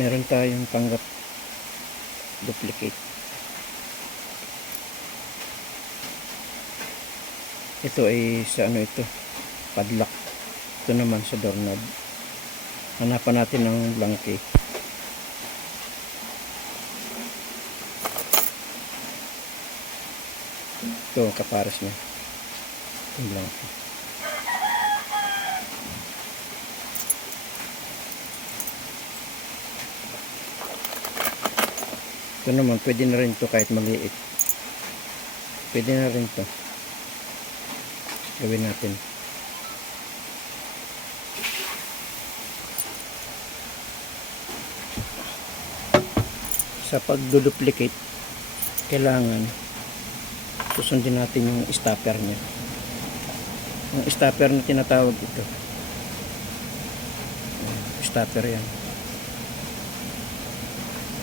meron tayong tanggap duplicate. Ito ay sa ano ito? Padlock. Ito naman sa doorknob. Hanapan natin ng blanket ito kapares niya. Yung blanket ito naman pwede na rin to kahit maliit. Pwede na rin to. Gawin natin. Sa pagduduplicate kailangan susundin natin yung stopper niya. Yung stopper na tinatawag ito. Stopper yan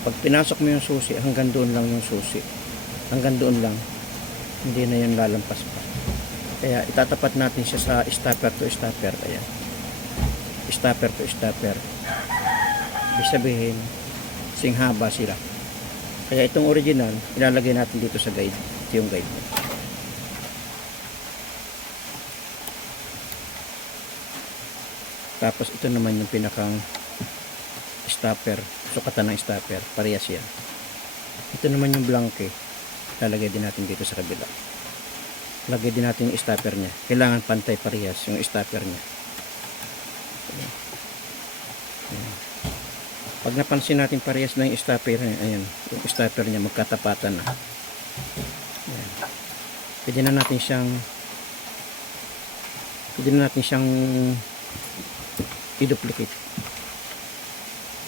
pag pinasok mo yung susi hanggang doon lang yung susi. Hanggang doon lang. Hindi na yun lalampas pa. Kaya itatapat natin siya sa stopper to stopper. Ayan. Stopper to stopper. Ibig sabihin sing haba sila. Kaya itong original ilalagay natin dito sa guide. Ito yung guide. Tapos ito naman yung pinakang stopper sukatan ng stopper parehas yan. Ito naman yung blanke lalagay din natin dito sa kabila. Lagay din natin yung stopper niya. Kailangan pantay parehas yung stopper niya. Pag napansin natin parehas na yung stopper niya ayan yung stopper niya magkatapatan na. Ayan. pwede na natin siyang pwede na natin siyang i-duplicate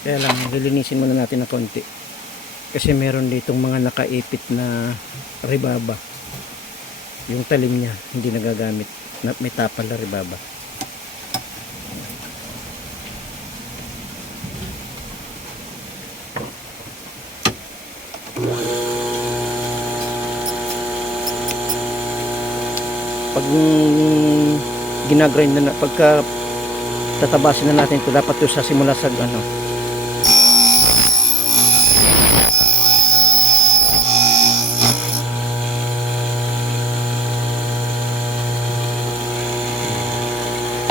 kaya lang lilinisin muna natin ng konti. Kasi meron ditong mga nakaipit na ribaba. Yung talim niya hindi nagagamit. Na, may tapal na ribaba. Pag ginagrind na na- pagka tatabasin na natin ito dapat ito sa simula sa ano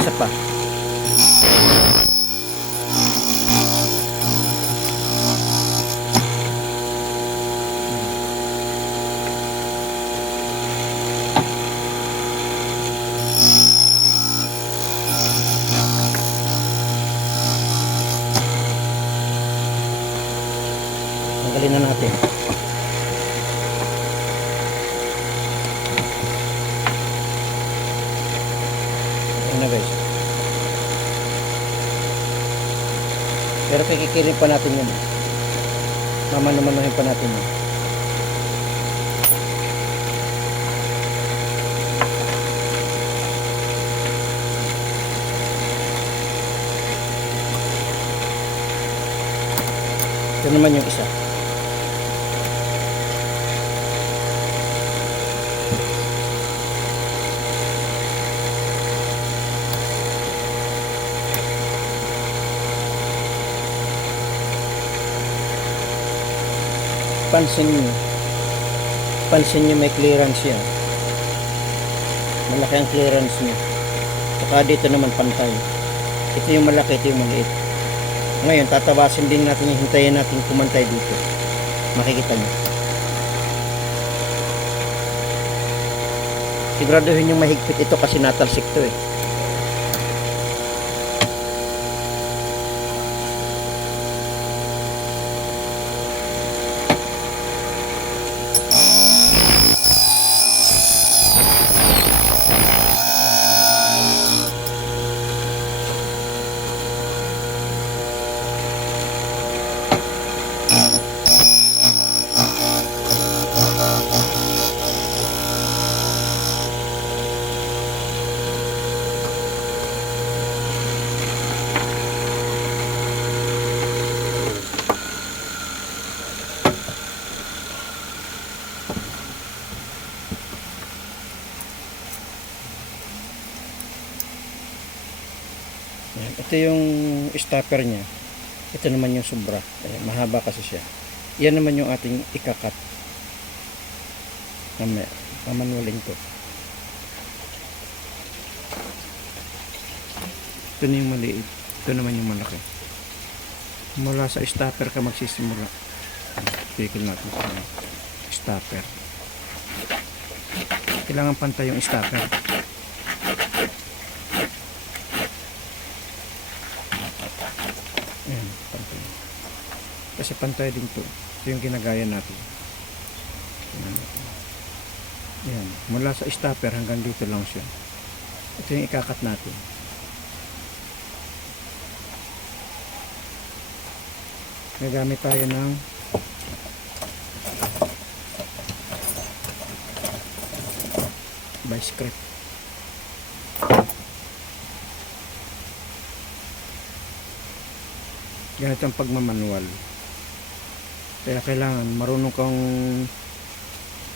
isa pa. Tanggalin na natin Ayan na guys pero kikikirin pa natin yun. Mamanahin pa natin yun. Ito naman yung isa pansin nyo pansin nyo may clearance yan. Malaki ang clearance nyo saka dito naman pantay. Ito yung malaki ito yung maliit. Ngayon tatabasin din natin yung hintayin natin kumantay dito. Makikita nyo siguraduhin yung mahigpit ito kasi natalsik to eh Ito yung stopper niya. Ito naman yung sobra. Ayan, mahaba kasi siya. Yan naman yung ating ikakat. Mamaya, mamanwalin ko. Ito na yung maliit. Ito naman yung malaki. Mula sa stopper ka magsisimula. Pikil natin sa stopper. Kailangan pantay yung stopper. Ayan, pantay. Kasi pantay din to. Ito yung ginagaya natin. Natin. Ayan. Mula sa stopper hanggang dito lang siya. Ito yung ikakat natin. Nagamit tayo ng vice grip. Ganito ang pagmamanual. Kaya kailangan marunong kang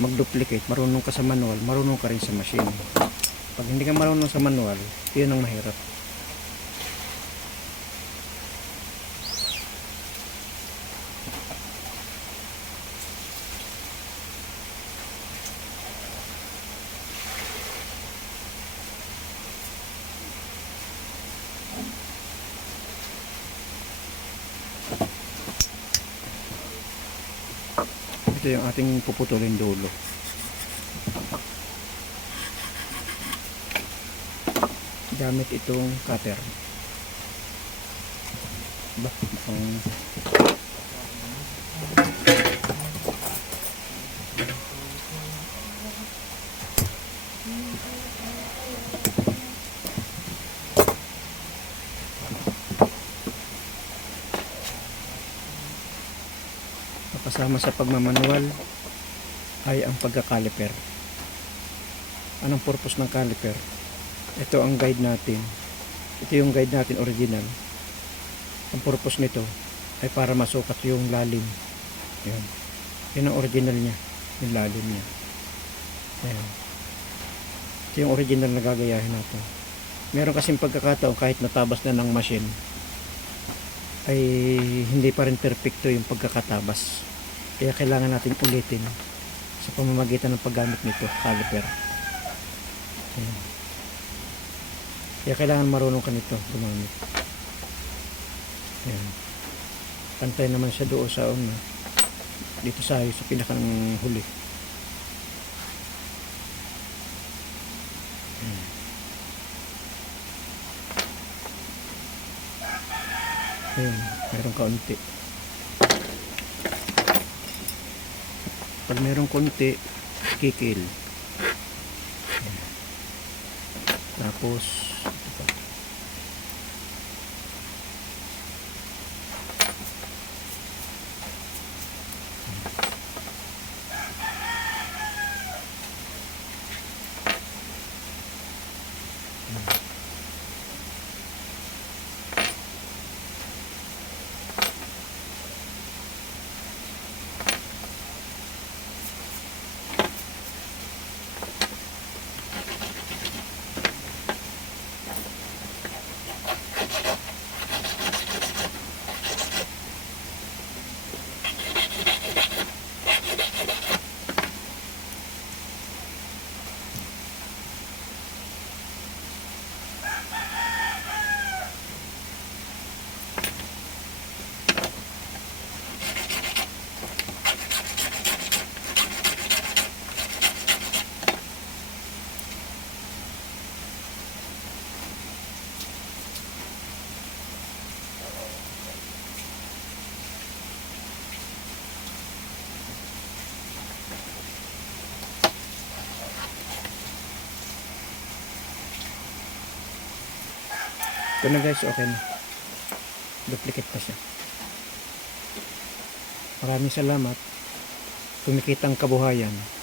mag-duplicate, marunong ka sa manual, marunong ka rin sa machine. Pag hindi ka marunong sa manual, yun ang mahirap. Ito yung ating puputulin dulo. Gamit itong cutter. Ba, mukhang kasama sa pagmamanual ay ang pagkakaliper. Anong purpose ng caliper? Ito ang guide natin. Ito yung guide natin original. Ang purpose nito ay para masukat yung lalim. Yan. Yan ang original niya. Yung lalim niya. Ayan. Ito yung original na gagayahin natin. Meron kasing pagkakataon kahit natabas na ng machine ay hindi pa rin perfecto yung pagkakatabas. Kaya kailangan natin ulitin sa pamamagitan ng paggamit nito, caliper. Ayan. Kaya kailangan marunong ka nito gumamit. Ayan. Pantay naman siya doon sa una. Dito sa sa pinakang huli. Ayan. Ayan, meron kaunti. Pag meron konti, kikil. Tapos, ito pa. Ito na guys, okay na. Duplicate pa siya. Maraming salamat. Kumikita ang kabuhayan.